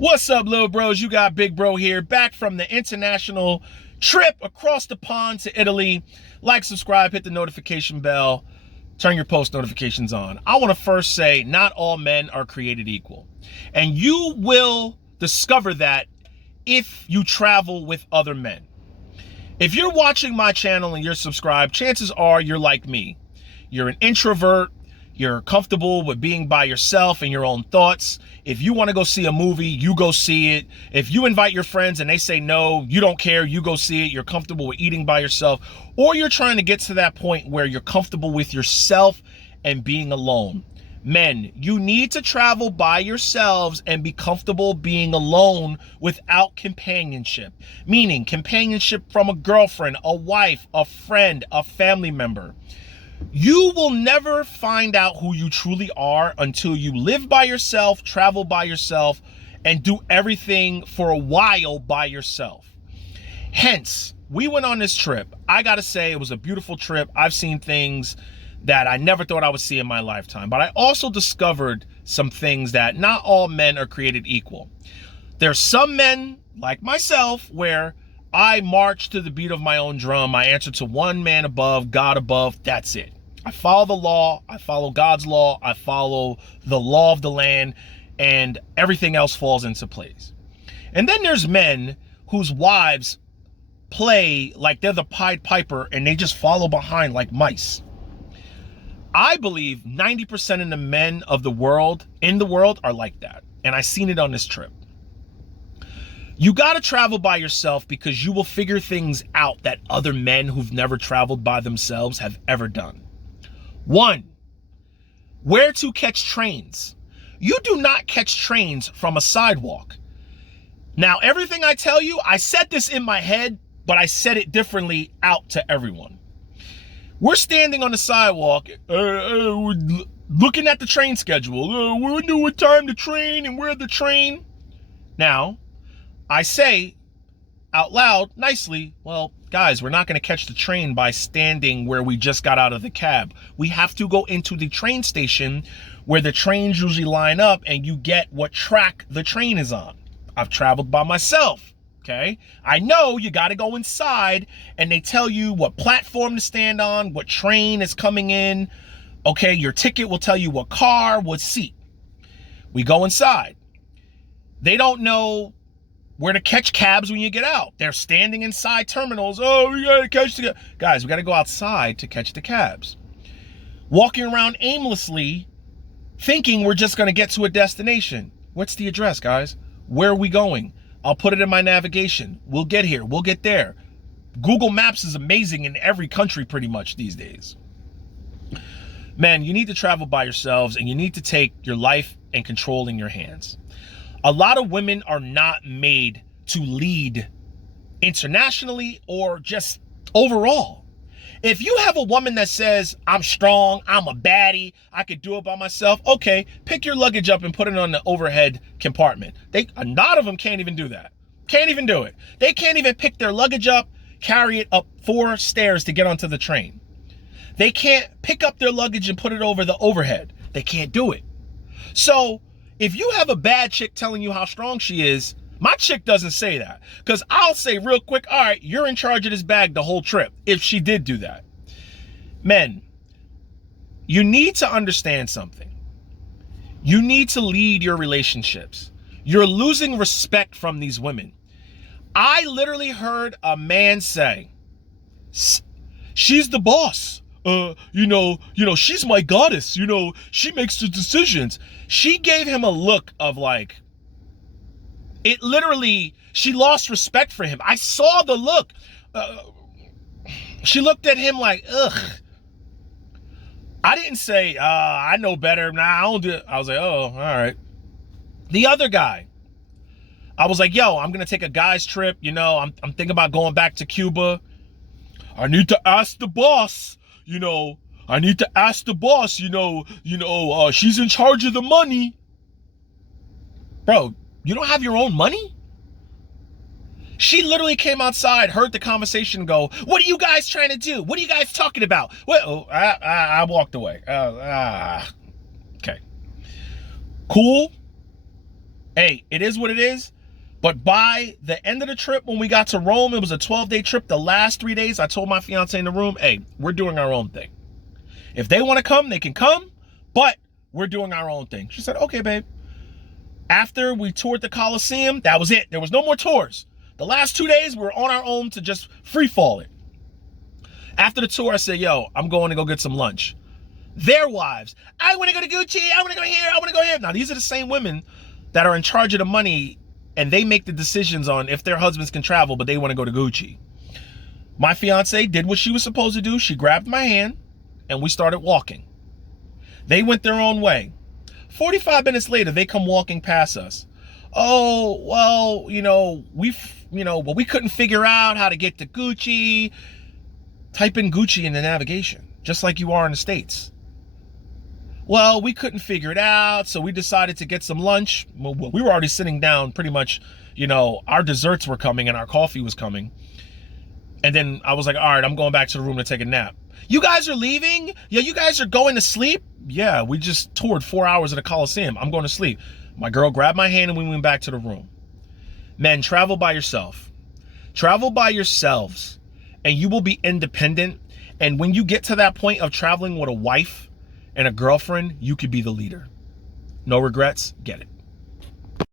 What's up, little bros? You got Big Bro here, back from the international trip across the pond to Italy. Like, subscribe, hit the notification bell, turn your post notifications on. I want to first say, not all men are created equal. And you will discover that if you travel with other men. If you're watching my channel and you're subscribed, chances are you're like me. You're an introvert. You're comfortable with being by yourself and your own thoughts. If you want to go see a movie, you go see it. If you invite your friends and they say no, you don't care, you go see it. You're comfortable with eating by yourself. Or you're trying to get to that point where you're comfortable with yourself and being alone. Men, you need to travel by yourselves and be comfortable being alone without companionship. Meaning companionship from a girlfriend, a wife, a friend, a family member. You will never find out who you truly are until you live by yourself, travel by yourself, and do everything for a while by yourself. Hence, we went on this trip. I gotta say, it was a beautiful trip. I've seen things that I never thought I would see in my lifetime. But I also discovered some things that not all men are created equal. There's some men, like myself, where I march to the beat of my own drum. I answer to one man above, God above. That's it. I follow the law. I follow God's law. I follow the law of the land, and everything else falls into place. And then there's men whose wives play like they're the Pied Piper and they just follow behind like mice. I believe 90% of the men of the world, in the world, are like that. And I seen it on this trip. You got to travel by yourself because you will figure things out that other men who've never traveled by themselves have ever done. 1, where to catch trains. You do not catch trains from a sidewalk. Now, everything I tell you, I said this in my head, but I said it differently out to everyone. We're standing on the sidewalk, looking at the train schedule. We wonder what time the train and where the train. Now, I say out loud, nicely, well, guys, we're not going to catch the train by standing where we just got out of the cab. We have to go into the train station where the trains usually line up and you get what track the train is on. I've traveled by myself, okay? I know you got to go inside and they tell you what platform to stand on, what train is coming in. Okay, your ticket will tell you what car, what seat. We go inside. They don't know where to catch cabs when you get out. They're standing inside terminals. Oh, we gotta catch the guys. We gotta go outside to catch the cabs. Walking around aimlessly, thinking we're just gonna get to a destination. What's the address, guys? Where are we going? I'll put it in my navigation. We'll get here. We'll get there. Google Maps is amazing in every country pretty much these days. Man, you need to travel by yourselves and you need to take your life and control in your hands. A lot of women are not made to lead internationally or just overall. If you have a woman that says, I'm strong, I'm a baddie, I could do it by myself, okay, pick your luggage up and put it on the overhead compartment. A lot of them can't even do that. Can't even do it. They can't even pick their luggage up, carry it up 4 stairs to get onto the train. They can't pick up their luggage and put it over the overhead. They can't do it. So, if you have a bad chick telling you how strong she is, my chick doesn't say that. Because I'll say real quick, all right, you're in charge of this bag the whole trip, if she did do that. Men, you need to understand something. You need to lead your relationships. You're losing respect from these women. I literally heard a man say, she's the boss. She's my goddess. She makes the decisions. She gave him a look of like, it literally, she lost respect for him. I saw the look. She looked at him like, ugh. I didn't say, I know better. Nah, I don't do it. I was like, oh, all right. The other guy, I was like, yo, I'm going to take a guy's trip. I'm thinking about going back to Cuba. I need to ask the boss. I need to ask the boss, she's in charge of the money. Bro, you don't have your own money? She literally came outside, heard the conversation, go, what are you guys trying to do? What are you guys talking about? Well, I walked away. Okay. Cool. Hey, it is what it is. But by the end of the trip, when we got to Rome, it was a 12-day trip. The last 3 days, I told my fiance in the room, hey, we're doing our own thing. If they want to come, they can come, but we're doing our own thing. She said, okay, babe. After we toured the Colosseum, that was it. There was no more tours. The last 2 days, we were on our own to just free fall it. After the tour, I said, yo, I'm going to go get some lunch. Their wives, I want to go to Gucci. I want to go here. I want to go here. Now, these are the same women that are in charge of the money, and they make the decisions on if their husbands can travel, but they want to go to Gucci. My fiance did what she was supposed to do. She grabbed my hand, and we started walking. They went their own way. 45 minutes later, they come walking past us. Oh, well, we couldn't figure out how to get to Gucci. Type in Gucci in the navigation, just like you are in the States. Well, we couldn't figure it out, so we decided to get some lunch. Well, we were already sitting down pretty much, our desserts were coming and our coffee was coming. And then I was like, all right, I'm going back to the room to take a nap. You guys are leaving? Yeah, you guys are going to sleep? Yeah, we just toured 4 hours of the Colosseum. I'm going to sleep. My girl grabbed my hand and we went back to the room. Men, travel by yourself. Travel by yourselves, and you will be independent. And when you get to that point of traveling with a wife and a girlfriend, you could be the leader. No regrets, get it.